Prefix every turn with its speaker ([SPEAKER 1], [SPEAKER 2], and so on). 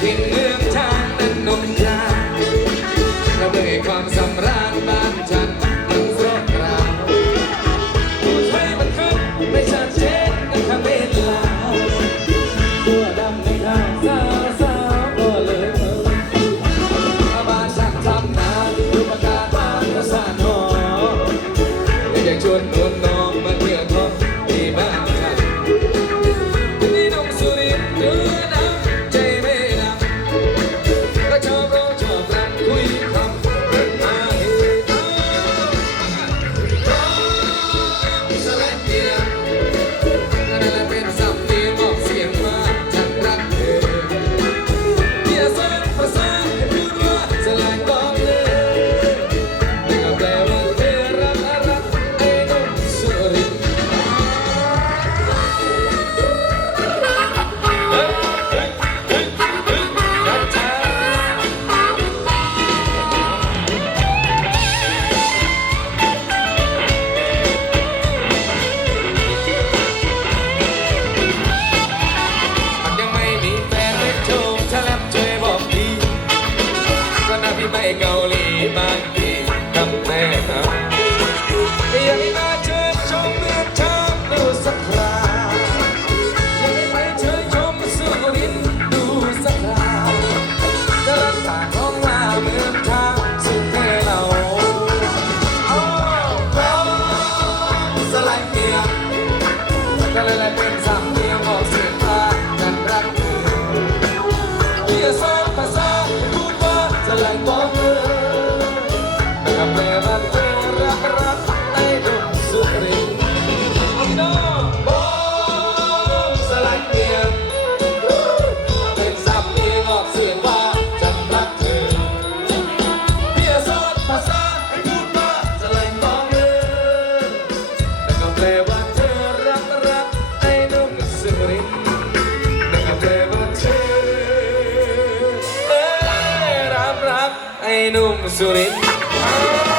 [SPEAKER 1] ที่เมืองทางนั้นนมยานระเบิดความสำราญบ้านฉันมันรวดราวพูดให้มันขึ้นไม่ชัดเจนกันทำเวลาตัวดำไม่าสาวสาวก็เลยเธออาบาฉันทำนาดูประกาศบ้านประสานหออยากชวนนวล goalie. ไอ้หนุ่มสุรินทร์